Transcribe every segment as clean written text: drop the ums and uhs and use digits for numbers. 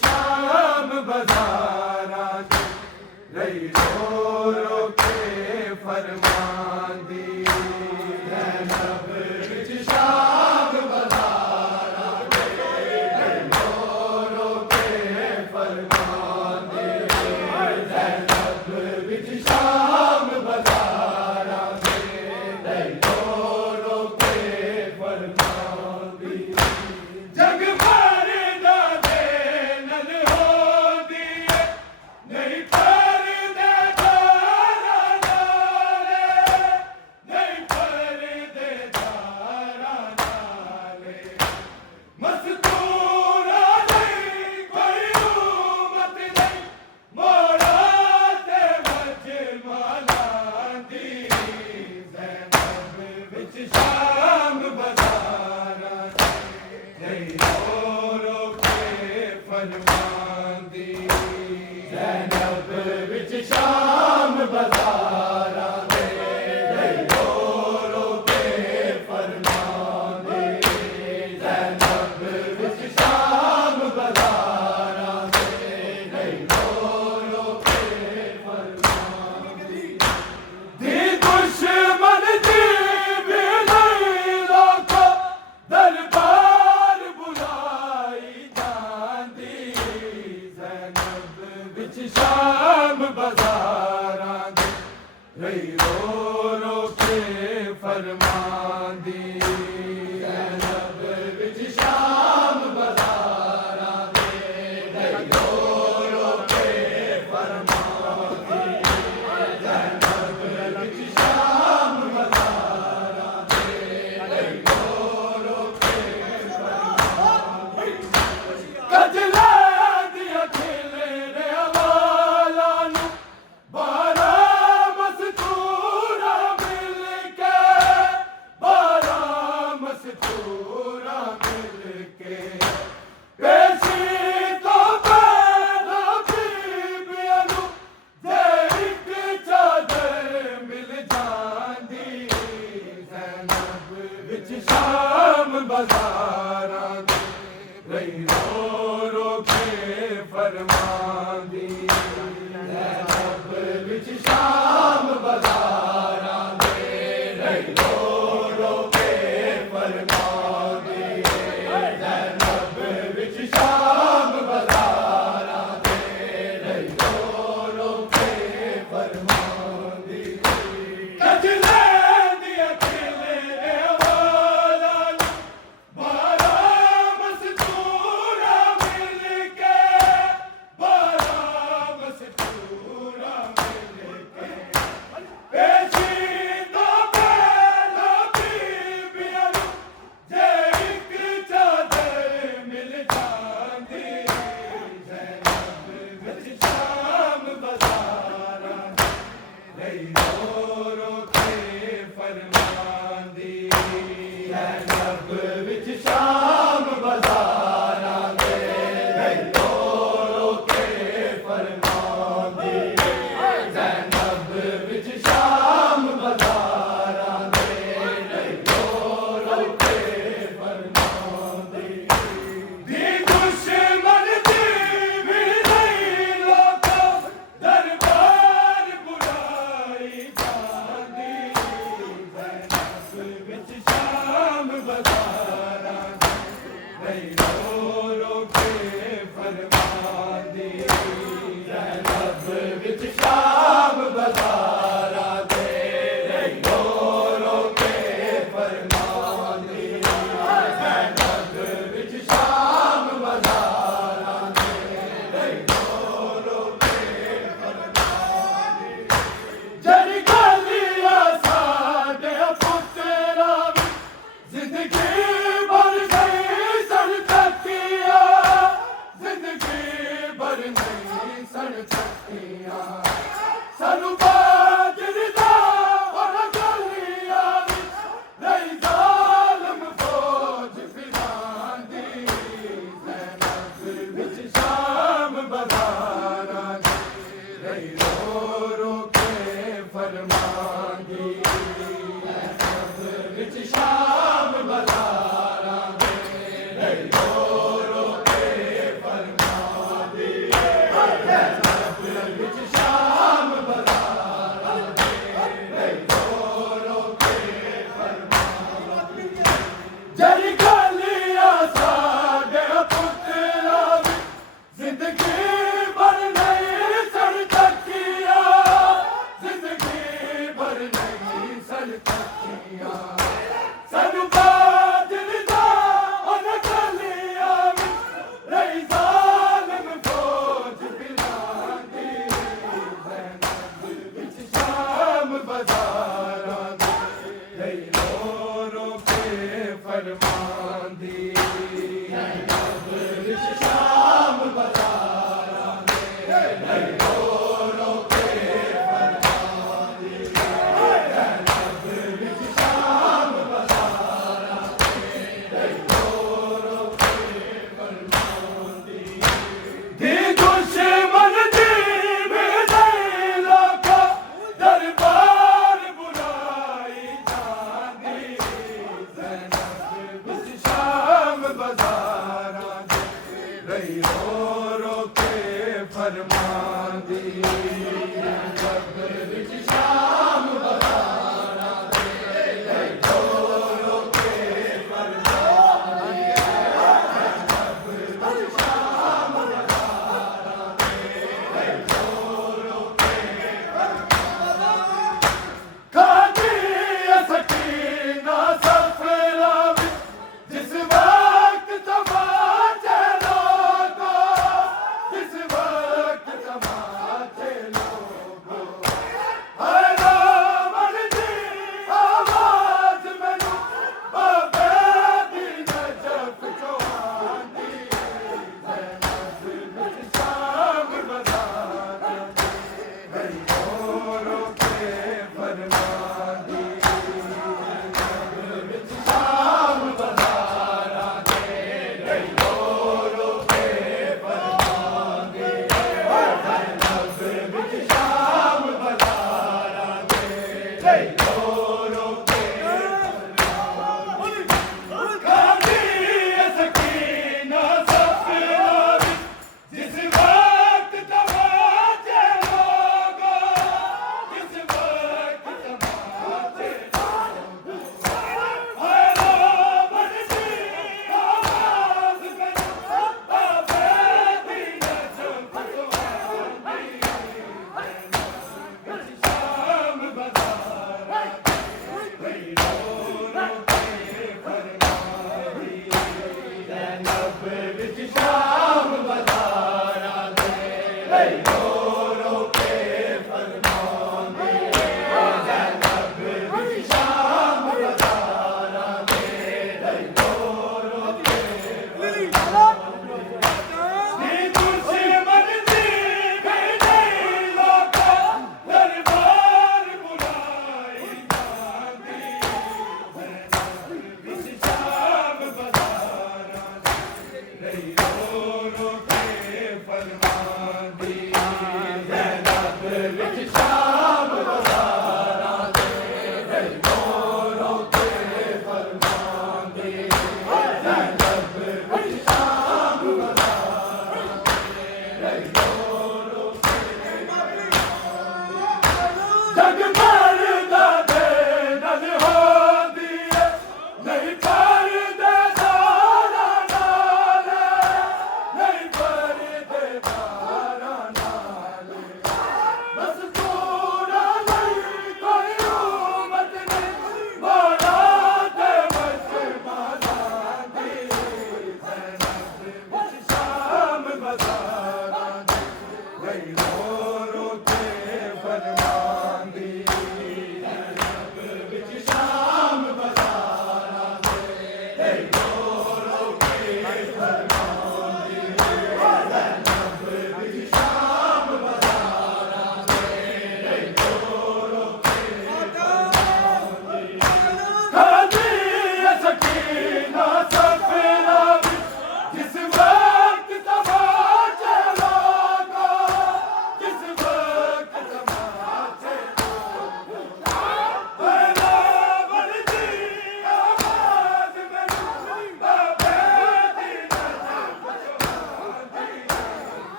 शाम बजारा रही रो रो के फरमान दी ज़ैनब विच शाम बजारा रही रो रो के फरमान दी ज़ैनब विच शाम बजारा रही रो रो के फरमान दी जग ज़ैनब विच शाम बजारा रही रो रो के फरमान दी ज़ैनब विच शाम बजारा रही रो रो के फरमान दी दुश्मन दी भी नहीं लोको दरबार बुलाई जांदी ज़ैनब विच शाम बजारा रही रो रो के फरमान दी ज़ैनब विच शाम बजारा रही रो रो के फरमान दी ज़ैनब विच शाम बजारा रही रो रो के फरमान दी कजला दिया खिले रे वाला नू बारा मस्तूरा मिल के बारा मस्तूरा मिल के पेशी तो पैदा बीबियां नू जे एक चादर मिल जांदी ज़ैनब विच शाम बजारा रही रो रो के फरमान दी ज़ैनब विच शाम बजारा रही रो रो के फरमान दी ज़ैनब विच शाम बजारा रही रो रो के फरमान दी कजले दिया खिले वाला बारा मस्तूरा मिल के बारा कई रो के फरमांदी कब्र विच शाम बहारा दे कई रो के फरमांदी कब्र विच शाम बहारा दे कई रो के फरमांदी खादी सकीना सफरा जिस वक्त तबाह चलो को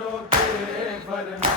रो के फरमा